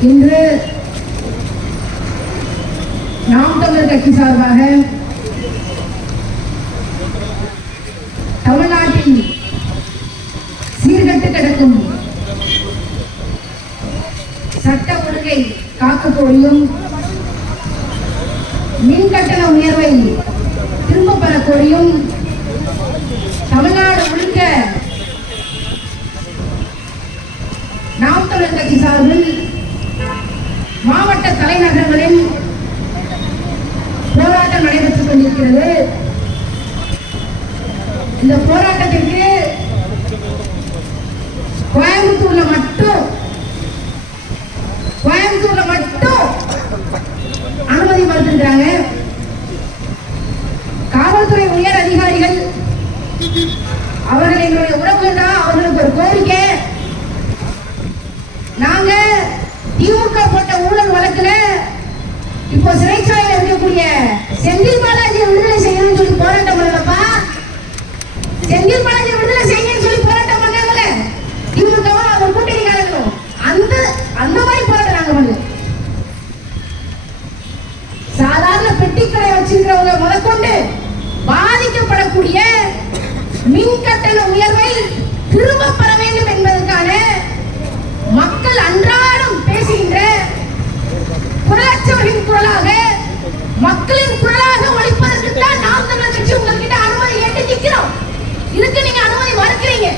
இன்று நாம் தமிழர் கட்சி சார்பாக தமிழ்நாட்டில் சீர்கட்டு கிடக்கும் சட்ட ஒழுங்கை காக்கக்கோரியும் மின் கட்டண உயர்வை திரும்ப பெற கோரியும் தமிழ்நாடு முழுக்க நாம் தமிழர் கட்சி சார்பில் தலைநகரங்களில் போராட்டம் நடைபெற்றுக் கொண்டிருக்கிறது. இந்த போராட்டத்திற்கு கோயம்புத்தூர்ல மட்டும் கோயம்புத்தூர்ல மட்டும் அனுமதி மறுத்திருக்கிறாங்க. காவல்துறை உயர் அதிகாரிகள் அவர்கள் எங்களுடைய உறவு அவர்களுக்கு ஒரு கோரிக்கை. நாங்க திமுக போட்ட ஊழல் வழக்குல இப்போ சிறைச்சாலையில் இருக்கக்கூடிய செந்தில் பாலாஜி விடுதலை செய்யணும்னு சொல்லி போராட்டம் பண்ணலப்பா. செந்தில் பாலாஜி விடுதலை செய்யணும்னு சொல்லி போராட்டம் பண்ணாங்கல்ல. திமுகவும் அவர் கூட்டணி கலக்கணும். அந்த அந்த மாதிரி போராட்டம் நாங்க சாதாரண பெட்டி கடை வச்சிருக்கிறவங்க முதற்கொண்டு பாதிக்கப்படக்கூடிய மின் கட்டண உயர்வை திரும்ப பெற வேண்டும் என்பதற்கான மக்கள் அன்றாடம் பேசுகின்ற உள்ளாட்சியவர்களின் குரலாக மக்களின் குரலாக ஒழிப்பதற்கு தான் நாம் தமிழர் கட்சி உங்ககிட்ட அனுமதி கேட்டு நிற்கிறோம். இதுக்கு நீங்க அனுமதி மறுக்கிறீங்க.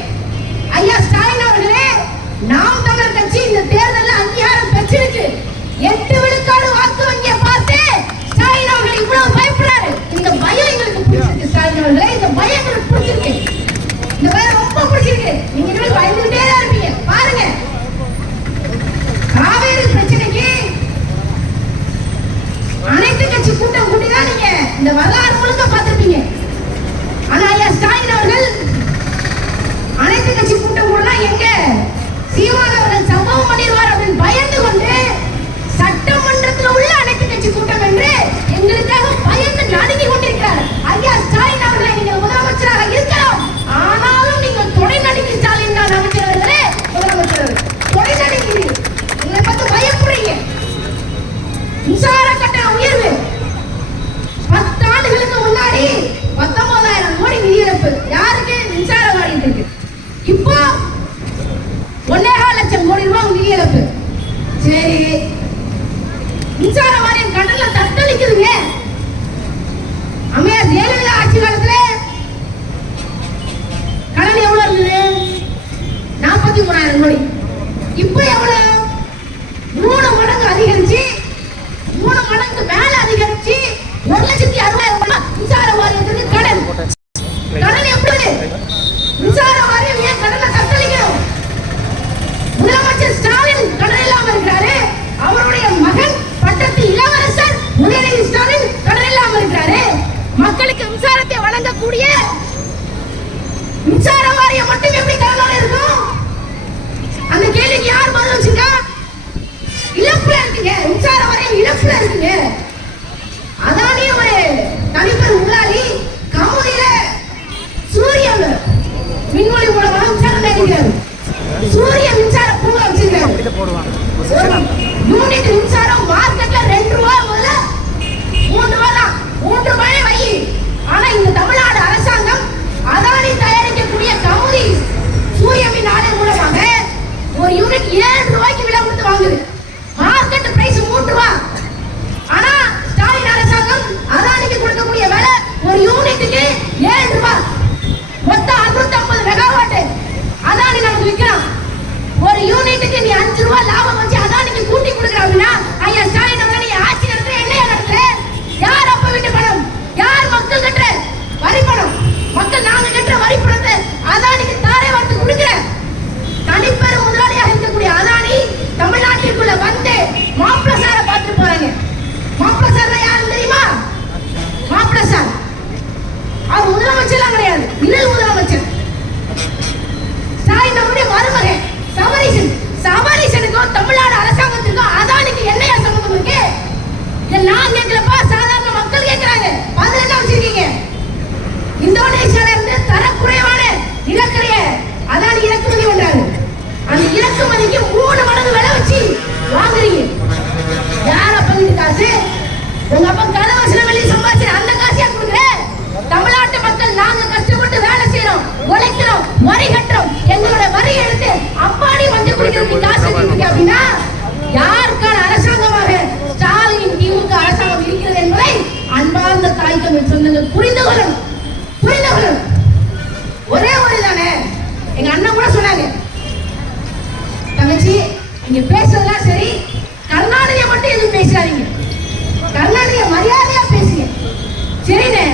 Come on. இருக்கு அப்படின்னா யாருக்கான அரசாங்கமாக ஸ்டாலின் திமுக அரசாங்கம் இருக்கிறது என்பதை அன்பார்ந்த தாய் தமிழ் சொந்தங்கள் புரிந்து கொள்ளணும். புரிந்து கொள்ளும் ஒரே ஒரு தானே எங்க அண்ணன் கூட சொன்னாங்க. தங்கச்சி நீங்க பேசுறதெல்லாம் சரி. கருணாநிதியை மட்டும் எதுவும் பேசாதீங்க. கருணாநிதியை மரியாதையா பேசுங்க. சரிண்ணே?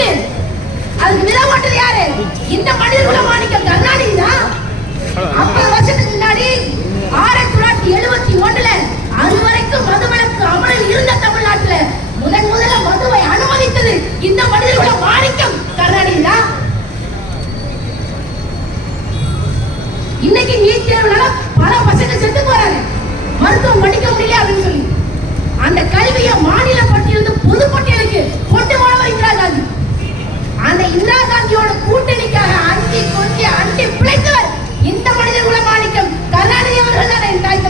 இருக்கு. அதுக்கு விதை ஓட்டது யாரு? இந்த மனிதர்குல மாணிக்கம் கருணாநிதி தான் ஐம்பது வருஷத்துக்கு முன்னாடி ஆயிரத்தி தொள்ளாயிரத்தி எழுபத்தி ஒண்ணுல அது வரைக்கும் மதுவிலக்கு அமலில் இருந்த தமிழ்நாட்டுல முதன் முதல்ல மதுவை அனுமதித்தது இந்த மனிதர்குல மாணிக்கம் கருணாநிதி தான் இன்னைக்கு நீட் தேர்வுனால பல பசங்க செத்து போறாங்க மருத்துவம் படிக்க முடியல அப்படின்னு சொல்லி. அந்த கல்வியை மாநில பட்டியலிருந்து பொது பட்டியலுக்கு கொண்டு போனவர் இந்திரா காந்தி. அந்த இந்திரா காந்தியோட கூட்டணிக்காக அண்டி கொஞ்சி அண்டி பிழைத்தவர் இந்த மனிதர் குல மாணிக்கம் கருணாநிதி அவர்கள் தான் என் தாய்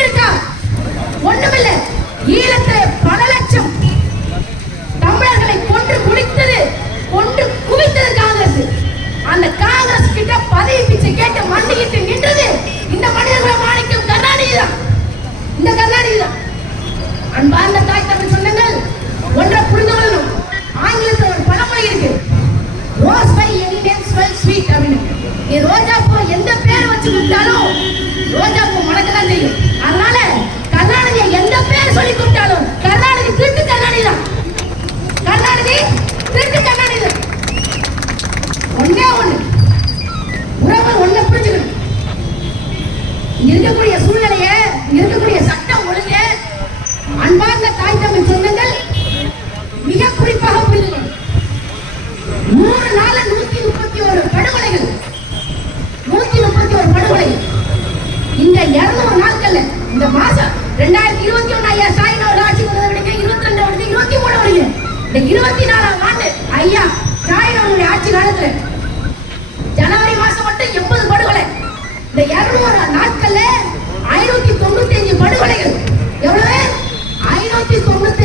வக்கு இருக்கா ஒண்ணுமில்ல ஈழத்திலே பல லட்சம் தமிழர்களை கொன்று குடித்தது கொன்று குவித்தது காங்கிரஸ். அந்த காங்கிரஸ் கிட்ட பதவி பிச்சை கேட்டு மண்டிக்கிட்டு நின்றது இந்த மனிதர்களை மாணிக்கம் கருணாநிதி தான். இந்த கருணாநிதி தான். அன்பார்ந்த தாய் தமிழ் சொந்தங்கள் ஒன்றை புரிந்து கொள்ளணும். ஆங்கிலத்தில் ஒரு பழமொழி இருக்கு. ரோஸ் பை ஸ்மெல் ஸ்வீட் அப்படின்னு நீ ரோஜா பூ எந்த பேர் வச்சு கூப்பிட்டாலும் ரோஜா பூ தான் தெரியும். அதனால கருணாநிதியை எந்த பேர் சொல்லி கூப்பிட்டாலும் கருணாநிதி திருட்டு கருணாநிதி தான். கருணாநிதி திருட்டு கருணாநிதி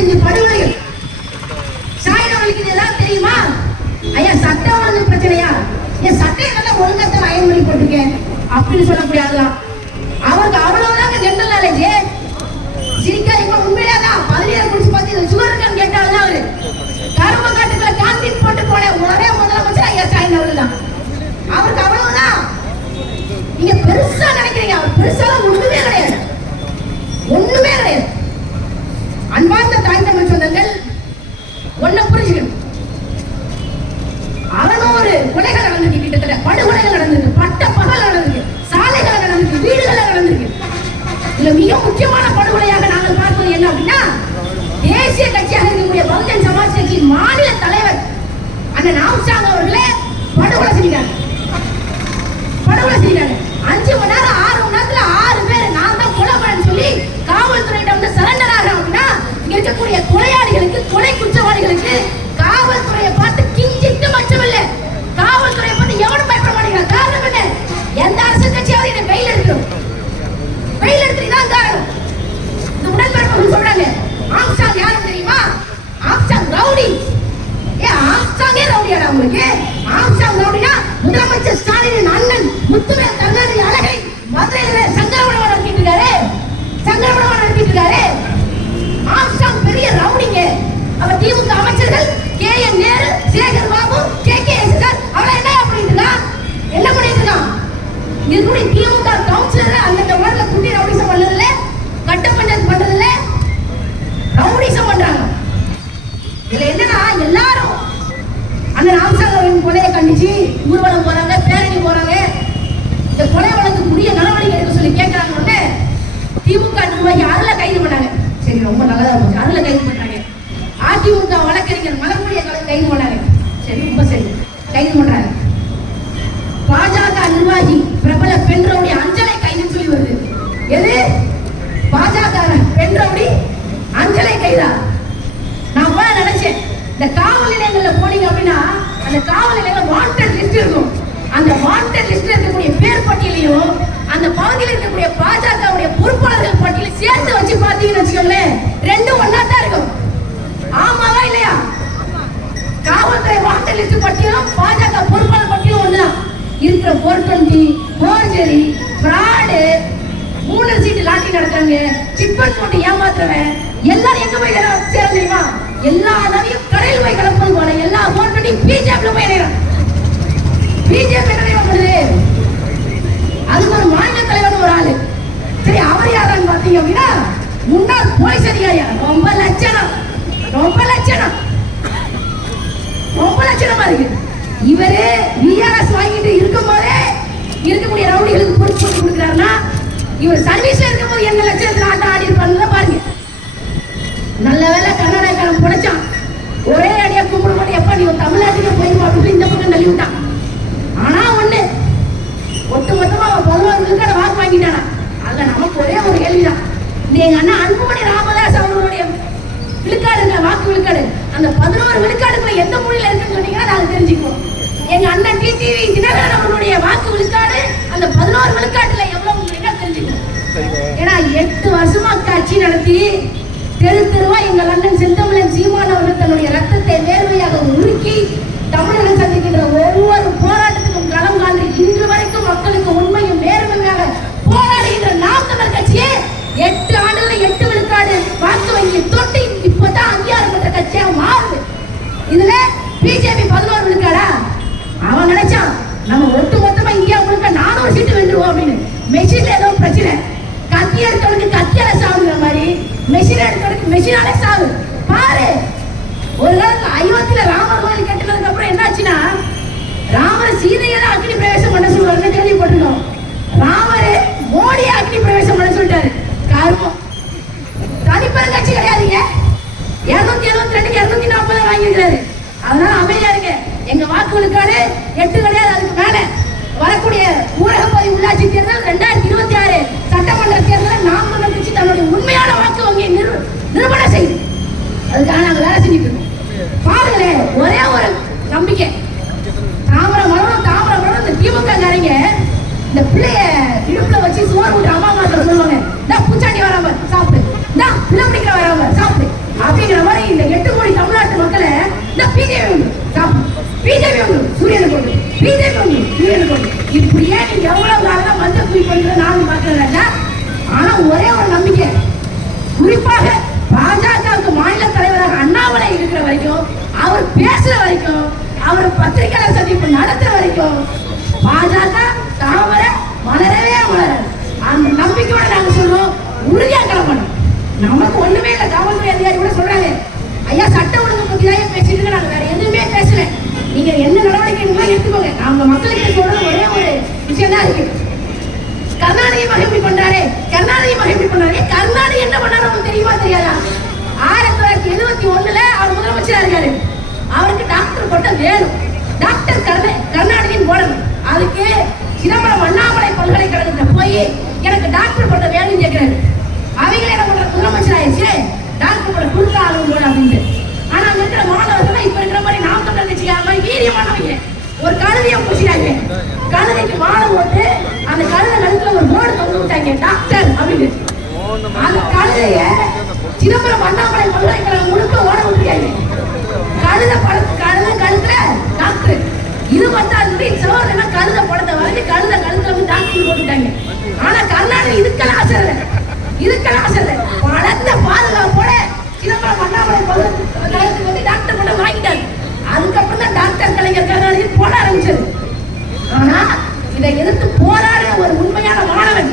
தொண்ணூத்தி அஞ்சு படுகொலைகள் எல்லாம் தெரியுமா? ஐயா சட்டம் ஒழுங்கு பிரச்சனையா? என் சட்டையை நல்லா ஒழுங்கத்தான் அயன் பண்ணி போட்டிருக்கேன் அப்படின்னு சொல்லக்கூடிய ஆளுதான். அவருக்கு அவ்வளவுதாங்க ஜென்ரல் நாலேஜ் சிரிக்காதீங்க உண்மையிலே தான் பதினேழு குடிச்சு பார்த்து சுகர் இருக்கான்னு கேட்டாலும் அவரு. கரும்பு காட்டுக்குள்ள கான்கிரீட் போட்டு போன ஒரே முதலமைச்சர் ஐயா ஸ்டாலின் அவர்கள் தான் அவருக்கு அவ்வளவுதான். நீங்க பெருசா நினைக்கிறீங்க. அவர் பெருசாலாம் ஒண்ணுமே கிடையாது. ஒண்ணுமே கிடையாது. அன்பார்ந்த தாய் தமிழ் சொந்தங்கள் ஒன்ன புரிஞ்சுக்கணும். அறநூறு கொலைகள் நடந்திருக்கு கிட்டத்தட்ட. படுகொலைகள் நடந்திருக்கு. பட்ட பகல் நடந்திருக்கு. சாலைகள் நடந்திருக்கு. வீடுகள் நடந்திருக்கு. இதுல மிக முக்கியமான படுகொலையாக நாங்கள் பார்ப்பது என்ன அப்படின்னா தேசிய கட்சியாக இருக்கக்கூடிய பகுஜன் சமாஜ் கட்சியின் மாநில தலைவர் அண்ணன் ஆம்சாங் அவர்களே படுகொலை செஞ்சாங்க படுகொலை செஞ்சாங்க அஞ்சு மணி நேரம் ஆறு மணி நேரத்துல ஆறு பேர் நான் தான் கொலை பண்ணேன்னு சொல்லி காவல்துறையிட்ட வந்து சரண்டர் இருக்கக்கூடிய கொலையாளிகளுக்கு கொலை குற்றவாளிகளுக்கு காவல்துறையை பார்த்து கிஞ்சிட்டு மச்சமில்லை காவல்துறையை பார்த்து எவனும் பயப்பட மாட்டேங்கிறான். காரணம் என்ன? எந்த அரசு கட்சியாவது என்னை வெயில் எடுக்கணும் வெயில் எடுத்துட்டு தான் காரணம். இந்த உடன்பிறப்பு சொல்றாங்க. ஆம்சாங் யாரும் தெரியுமா? ஆம்சாங் ரவுடி. ஏ ஆம்சாங்கே ரவுடியாடா உங்களுக்கு? ஆம்சாங் ரவுடினா முதலமைச்சர் ஸ்டாலினின் அண்ணன் முத்துவேல் கருணாநிதி அழகை மதுரையில சங்கரவனம் நடத்திட்டு இருக்காரு. சங்கரவனம் நடத்திட்டு இருக்காரு. திமுக அமைச்சர்கள் K N Nehru Sekar Babu K K S sir என்ன பண்ணிட்டு இருக்கான் என்ன பண்ணிட்டு இருக்கான் இது கூட திமுக கவுன்சிலர் அந்தந்த வார்டுல குட்டி ரவுடிசம் பண்ணதில்ல கட்ட பஞ்சாயத்து பண்றதில்ல ரவுடிசம் பண்றாங்க. இதுல என்னன்னா எல்லாரும் அந்த ராமசாகரின் கொலையை கண்டிச்சு ஊர்வலம் போறாங்க பேரணி போறாங்க. இந்த கொலை வழக்கு உரிய நடவடிக்கை எடுக்க சொல்லி கேட்கறாங்க உடனே திமுக நிர்வாகி அதுல சரி ரொம்ப நல்லதா போச்சு. அதுல கைது பண்ணாங்க அதிமுக வழக்கறிஞர் மலர்முடிய கைது பண்ணாங்க சரி கைது பண்றாங்க பாஜக நிர்வாகி பிரபல பெண் ரவுடி அஞ்சலை கைதுன்னு சொல்லி வருது. எது? பாஜக பெண் ரவுடி அஞ்சலை கைதா? நான் கூட நினைச்சேன். இந்த காவல் நிலையங்கள்ல போனீங்க அப்படின்னா அந்த காவல் நிலையங்கள்ல வாண்டட் லிஸ்ட் இருக்கும். அந்த வாண்டட் லிஸ்ட்ல இருக்கக்கூடிய பேர் பட்டியலையும் அந்த பகுதியில் இருக்கக்கூடிய பாஜகவுடைய பொறுப்பாளர்கள் பட்டியலை சேர்த்து வச்சு பார்த்தீங்கன்னு வச்சுக்கோங்களேன். ரெண்டும் ஒன்னா தான் இருக்கும். ஆமாவா இல்லையா? காவல்துறை வாண்டட் லிஸ்ட் பட்டியலும் பாஜக பொறுப்பாளர் பட்டியலும் ஒண்ணுதான் இருக்கிற போர் டுவெண்ட்டி போர்ஜரி ஃப்ராடு மூணு சீட்டு லாட்டி நடத்துறாங்க. சிட் போட்டு ஏமாத்துறவன். எல்லாரும் எங்க போய் சேர தெரியுமா? எல்லா நதியும் கடையில் போய் கலப்பது போல எல்லா போர் டுவெண்ட்டி பிஜேபியில போய் இணைகிறான் பிஜேபி என்ன பண்ணுது? அதுக்கு ஒரு மாநில தலைவர் ஒரு ஆளு. சரி அவர் யாரான்னு பார்த்தீங்க அப்படின்னா முன்னாள் போலீஸ் அதிகாரியா? ரொம்ப லட்சணம். ரொம்ப லட்சணம். ரொம்ப லட்சணமா இருக்கு. இவரு விஆர்எஸ் வாங்கிட்டு இருக்கும் போதே இருக்கக்கூடிய ரவுடிகளுக்கு பொறுப்பு போட்டு கொடுக்குறாருன்னா இவர் சர்வீஸ்ல இருக்கும் போது என்ன லட்சணத்துல ஆட்டம் ஆடி இருப்பாருன்னு பாருங்க. நல்ல வேலை கர்நாடகம் கூட குறிப்பாக பாஜகவுக்கு மாநில தலைவராக அண்ணாமலை இருக்கிற வரைக்கும் அவர் பேசுற வரைக்கும் அவர் பத்திரிகையாளர் சந்திப்பு நடத்துற வரைக்கும் பாஜக தாமர மலரவே மலராது. அந்த நம்பிக்கையோட நாங்க சொல்றோம் உறுதியா கிளம்பணும் நமக்கு ஒண்ணுமே இல்லை காவல்துறை அதிகாரி கூட சொல்றாங்க. ஐயா சட்ட ஒழுங்கு பத்தி தான் பேசிட்டு இருக்க நாங்க வேற எதுவுமே பேசல. நீங்க என்ன நடவடிக்கை எடுத்துக்கோங்க. அவங்க மக்களுக்கு சொல்றது ஒரே ஒரு விஷயம் தான் இருக்கு. கருணாநிதி மகன் இப்படி பண்றாரு கருணாநிதி மகன் இப்படி பண்றாரு கருணாநிதி என்ன பண்ணாரு உங்களுக்கு தெரியுமா தெரியாதா? ஆயிரத்தி தொள்ளாயிரத்தி எழுபத்தி ஒண்ணுல அவர் முதலமைச்சரா இருக்காரு. அவருக்கு டாக்டர் பட்டம் வேணும். டாக்டர் கருண கருணாநிதின்னு போடணும் அதுக்கு சிதம்பரம் அண்ணாமலை பல்கலைக்கழகத்துல போய் எனக்கு டாக்டர் பட்டம் வேணும்னு கேட்கிறாரு அவங்களே என்ன பண்ற? முதலமைச்சர் ஆயிடுச்சு. டாக்டர் பட்டம் கொடுக்க ஆளுங்க போட அப்படின்ட்டு. ஆனா அங்க இருக்கிற மாணவர்கள் இப்ப இருக்கிற மாதிரி நாம் தமிழர் கட்சிக்கார மாதிரி வீரியமானவங்க ஒரு கழுதையை பூசிட்டாங்க. கழுதைக்கு மாலை போட்டு அந்த கழுதை கழுத்துல ஒரு போர்டு தொங்க விட்டாங்க. டாக்டர் அப்படின்னு. அந்த கழுதைய சிதம்பரம் அண்ணாமலை பல்கலைக்கழகம் முழுக்க ஓட விட்டுருக்காங்க கழுத படத்து கழுத கழுத்துல டாக்டர் இது பத்தாது சோர்னா கழுத படத்தை வரைஞ்சு கழுத கழுத்துல வந்து டாக்டர் போட்டுட்டாங்க. ஆனா கர்நாடகா இதுக்கெல்லாம் ஆசை இல்லை. இதுக்கெல்லாம் ஆசை இல்லை. படத்தை பாதுகாப்போட சிதம்பரம் அண்ணாமலை பல்கலைக்கழகத்துக்கு வந்து டாக்டர் பட்டம் வாங்கிட்டாங்க அதுக்கப்புறம் தான் டாக்டர் கலைஞர் கருணாநிதி போட ஆரம்பிச்சது ஆனா இதை எதிர்த்து போராடின ஒரு உண்மையான மாணவன்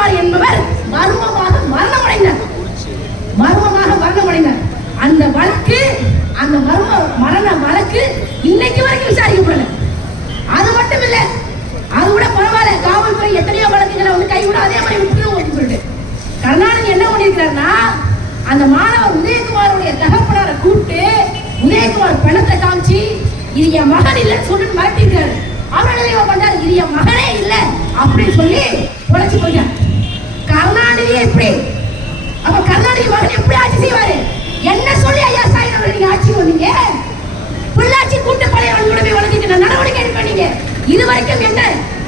பெருமாள் என்பவர் மர்மமாக மரணமடைந்தார். மர்மமாக மரணமடைந்தார். அந்த வழக்கு அந்த மர்ம மரண வழக்கு இன்னைக்கு வரைக்கும் விசாரிக்கப்படல. அது மட்டும் இல்ல அது கூட பரவாயில்ல காவல்துறை எத்தனையோ வழக்குகளை வந்து கைவிடாதே அதே மாதிரி விட்டுரும் அப்படின்னு சொல்லிட்டு கருணாநிதி என்ன பண்ணியிருக்கிறாருன்னா அந்த மாணவர் உதயகுமாருடைய தகப்பனாரை கூப்பிட்டு உதயகுமார் பணத்தை காமிச்சு இது என் மகன் இல்லைன்னு சொல்லிட்டு மிரட்டிருக்காரு அவர் என்ன தெரியுமா பண்றாரு. இது என் மகனே இல்லை அப்படின்னு சொல்லி உழைச்சு போயிட்டார். செய்வீர்கள் எப்படி அப்ப கருணாநிதி மகன் எப்படி ஆட்சி செய்வாரு? என்ன சொல்லி ஐயா சாயின் அவர்கள் நீங்க ஆட்சி வந்தீங்க பொள்ளாச்சி கூட்டு பழைய போய் வளர்த்துட்டு நடவடிக்கை எடுப்ப நீங்க. இது வரைக்கும் என்ன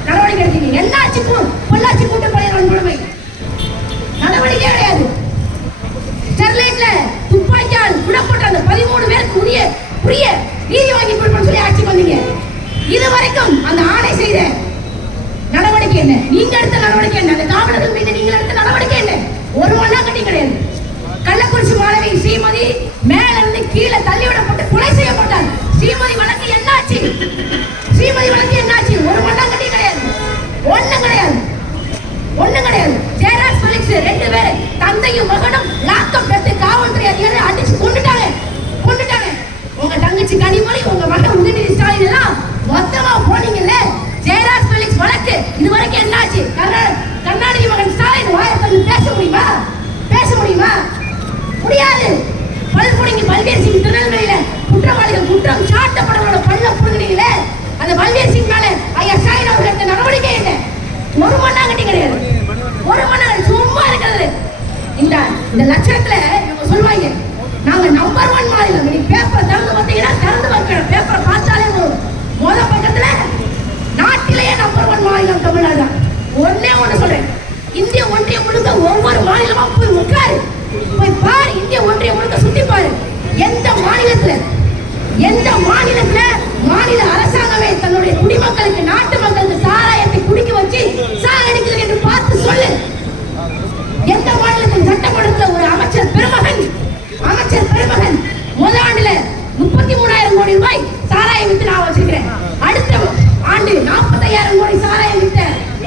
நடவடிக்கை எடுத்தீங்க? என்ன ஆட்சி பொள்ளாச்சி கூட்டு பழைய வன்கொடுமை நடவடிக்கை கிடையாது. ஸ்டெர்லைட்ல துப்பாக்கியால் விடப்பட்ட அந்த பதிமூணு பேருக்கு உரிய உரிய நீதி வாங்கி கொடுப்போம்னு சொல்லி ஆட்சி வந்தீங்க இது வரைக்கும் அந்த ஆணை செய்த நடவடிக்கை என்ன? நீங்க எடுத்த நடவடிக்கை என்ன? அந்த காவலர்கள் மீது நீங்கள் எடுத்த நடவடிக்கை என்ன? ஒரு மண்ணா கட்டி கிடையாது. கள்ளக்குறிச்சி மாணவி ஸ்ரீமதி மேல இருந்து கீழே தள்ளிவிடப்பட்டு கொலை செய்யப்பட்டார். ஸ்ரீமதி வழக்கு என்னாச்சு? ஸ்ரீமதி வழக்கு என்னாச்சு? ஒரு மண்ணா கட்டி கிடையாது. ஒண்ணும் கிடையாது. ஒண்ணும் கிடையாது. ஜெயராஜ் ஃபெலிக்ஸ் ரெண்டு பேர் தந்தையும் மகனும் லாக்கப் எடுத்து காவல்துறை அதிகாரி அடிச்சு கொண்டுட்டாங்க கொண்டுட்டாங்க உங்க தங்கச்சி கனிமொழி உங்க மகன் உதயநிதி ஸ்டாலின் எல்லாம் மொத்தமா போனீங்கல்ல? வழக்கு. இது வரைக்கும் என்னாச்சு? கர்நாடக மகன் ஸ்டாலின் வாயை கொஞ்சம் பேச முடியுமா? பேச முடியுமா? முடியாது. பல் புடுங்கி பல்வேறு சிங் திருநெல்வேலியில குற்றவாளிகள் குற்றம் சாட்டப்படவங்களோட பல்ல புடுங்கினீங்களே? அந்த பல்வேர் சிங் மேல ஐயா ஸ்டாலின் அவர்கள் எடுத்த நடவடிக்கை என்ன? ஒரு மண்ணாங்கட்டி கிடையாது. ஒரு மண்ணாங்கட்டி சும்மா இருக்கிறது. இந்த இந்த லட்சணத்துல இவங்க சொல்லுவாங்க நாங்க நம்பர் ஒன் மாநிலம். நீ பேப்பர் திறந்து பார்த்தீங்கன்னா திறந்து வைக்கணும் பேப்பரை பார்த்தாலே வரும். முத பக்கத்துல நாட்டிலேயே நம்பர் ஒன் மாநிலம் தமிழ்நாடு தான் ஒன்னே ஒண்ணு சொல்றேன். இந்திய ஒன்றியம் முழுக்க ஒவ்வொரு மாநிலமா போய் உட்காரு. போய் பாரு இந்திய ஒன்றியம் முழுக்க சுத்தி பாரு. எந்த மாநிலத்துல? எந்த மாநிலத்துல மாநில அரசாங்கமே தன்னுடைய குடிமக்களுக்கு நாட்டு மக்களுக்கு சாராயத்தை குடிக்க வச்சு சாகடிக்கிறது என்று பார்த்து சொல்லு. எந்த மாநிலத்தின் சட்டமன்றத்துல ஒரு அமைச்சர் பெருமகன் அமைச்சர் பெருமகன் முதல் ஆண்டுல முப்பத்தி மூணாயிரம் கோடி ரூபாய் சாராயம் வித்து நான் வச்சிருக்கிறேன். அடுத்த ஆண்டு நாற்பத்தையாயிரம் கோடி சாராயம் வித்த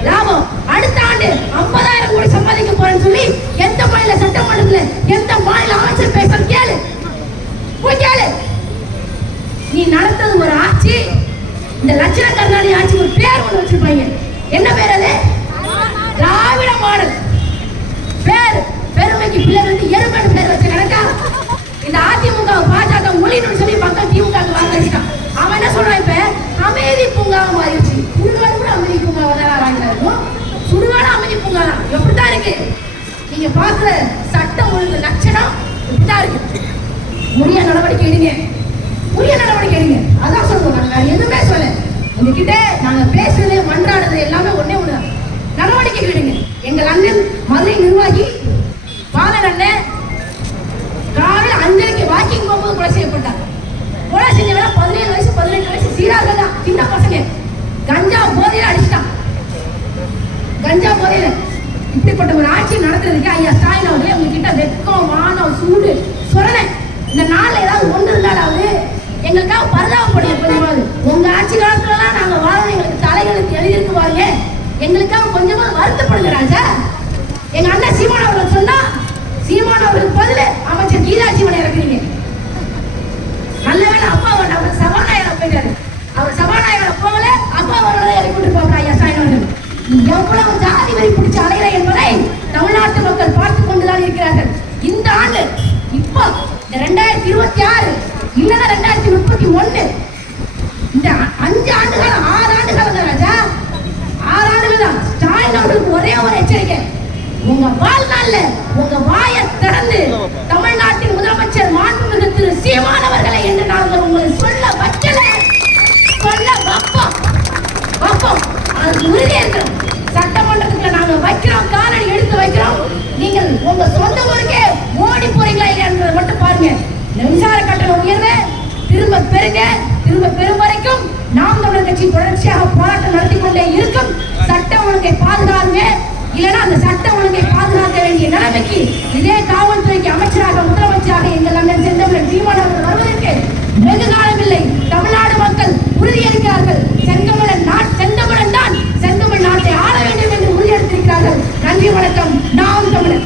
லாபம் அடுத்த ஆண்டு ஐம்பதாயிரம் கோடி சம்பாதிக்க போறேன்னு சொல்லி எந்த மாநில சட்டமன்றத்துல எந்த மாநில அமைச்சர் பேச கேளு. போய் கேளு. நீ நடத்தது ஒரு ஆட்சி இந்த லட்சண கருணாநிதி ஆட்சி ஒரு பேர் ஒண்ணு வச்சிருப்பாங்க. என்ன பேர் அது? திராவிட மாடல். பேர் பெருமைக்கு பிள்ளை வந்து எருமன் பேர் வச்சு நடக்கா இந்த அதிமுக பாஜக மொழின்னு சொல்லி மக்கள் திமுக க்கு வாக்களிச்சிட்டான் அவன் என்ன சொல்றான் இப்ப? அமைதி பூங்காவா மாறிடுச்சு. சுடுகாடு கூட அமைதி பூங்காவா தான் சுடுகாடு அமைதி பூங்கா தான் எப்படிதான் இருக்கு? நீங்க பாக்குற சட்டம் ஒழுங்கு லட்சணம் இப்படிதான் இருக்கு. உரிய நடவடிக்கை எடுங்க. உரிய நடவடிக்கை எடுங்க. அதான் சொல்லுவோம் நாங்க. வேற எதுவுமே சொல்ல உங்ககிட்ட நாங்க பேசுறது மன்றாடுறது எல்லாமே ஒண்ணே ஒண்ணுதான். நடவடிக்கை எடுங்க. எங்கள் அண்ணன் மதுரை நிர்வாகி பாலன் அண்ணன் காலையில் அஞ்சரைக்கு வாக்கிங் போகும்போது கொலை செய்யப்பட்டார். கொலை செஞ்சவன பதினேழு வயசு பதினெட்டு வயசு சீராக தான். சின்ன பசங்க. கஞ்சா போதையில அடிச்சிட்டான். கஞ்சா போதையில. இப்படிப்பட்ட ஒரு ஆட்சி நடத்துறதுக்கு ஐயா ஸ்டாலின் அவர்களே உங்ககிட்ட வெக்கம் வானம் சூடு சொரணை. இந்த நாளில் ஏதாவது ஒன்று இருந்தாலாவது எங்களுக்காக பரிதாபப்படுங்க கொஞ்சமாவது உங்க ஆட்சி காலத்துலலாம் நாங்கள் வாழ எங்களுக்கு தலைகளுக்கு எழுதியிருக்கு பாருங்க எங்களுக்காக கொஞ்சமாக வருத்தப்படுங்க ராஜா. எங்க அண்ணன் சீமான் அவர்கள் சொன்னா சீமான் அவர்களுக்கு பதில் அமைச்சர் கீதா சீமனை இறக்குறீங்க. எவ்வளவு ஜாதி வரி பிடிச்ச அலைகிற என்பதை தமிழ்நாட்டு மக்கள் பார்த்து கொண்டுதான் இருக்கிறார்கள். இந்த ஆண்டு இப்போ இந்த ரெண்டாயிரத்தி இருபத்தி ஆறு இல்லைன்னா ரெண்டாயிரத்தி முப்பத்தி ஒண்ணு. இந்த அஞ்சு ஆண்டுகள் ஆறு ஆண்டுகள் தான் ராஜா. ஆறு ஆண்டுகள் தான். ஸ்டாலின் அவர்களுக்கு ஒரே ஒரு எச்சரிக்கை. உங்க வாழ்நாள்ல உங்க வாயை திறந்து தமிழ்நாட்டின் முதலமைச்சர் மாண்புமிகு திரு சீமானவர்களை என்று நாங்கள் உங்களை சொல்ல வைக்கல. சொல்ல வைப்போம். திரும்ப பெறுங்க திரும்ப பெறும் வரைக்கும் நாம் தமிழர் கட்சி தொடர்ச்சியாக போராட்டம் நடத்தி கொண்டே இருக்கும். சட்ட ஒழுங்கை பாதுகாங்க இல்லைன்னா அந்த சட்ட ஒழுங்கை பாதுகாக்க வேண்டிய நிலைமைக்கு இதே காவல்துறைக்கு அமைச்சராக முதலமைச்சராக எங்கள் அண்ணன் செந்தமிழன் சீமான் அவர்கள் வருவதற்கு வெகு காலம் இல்லை. தமிழ்நாடு மக்கள் உறுதியளிக்கிறார்கள் செந்தமிழன் நாட் செந்தமிழன் தான் செந்தமிழ் நாட்டை ஆள வேண்டும் என்று உறுதியளித்திருக்கிறார்கள் நன்றி வணக்கம். நாம் தமிழன்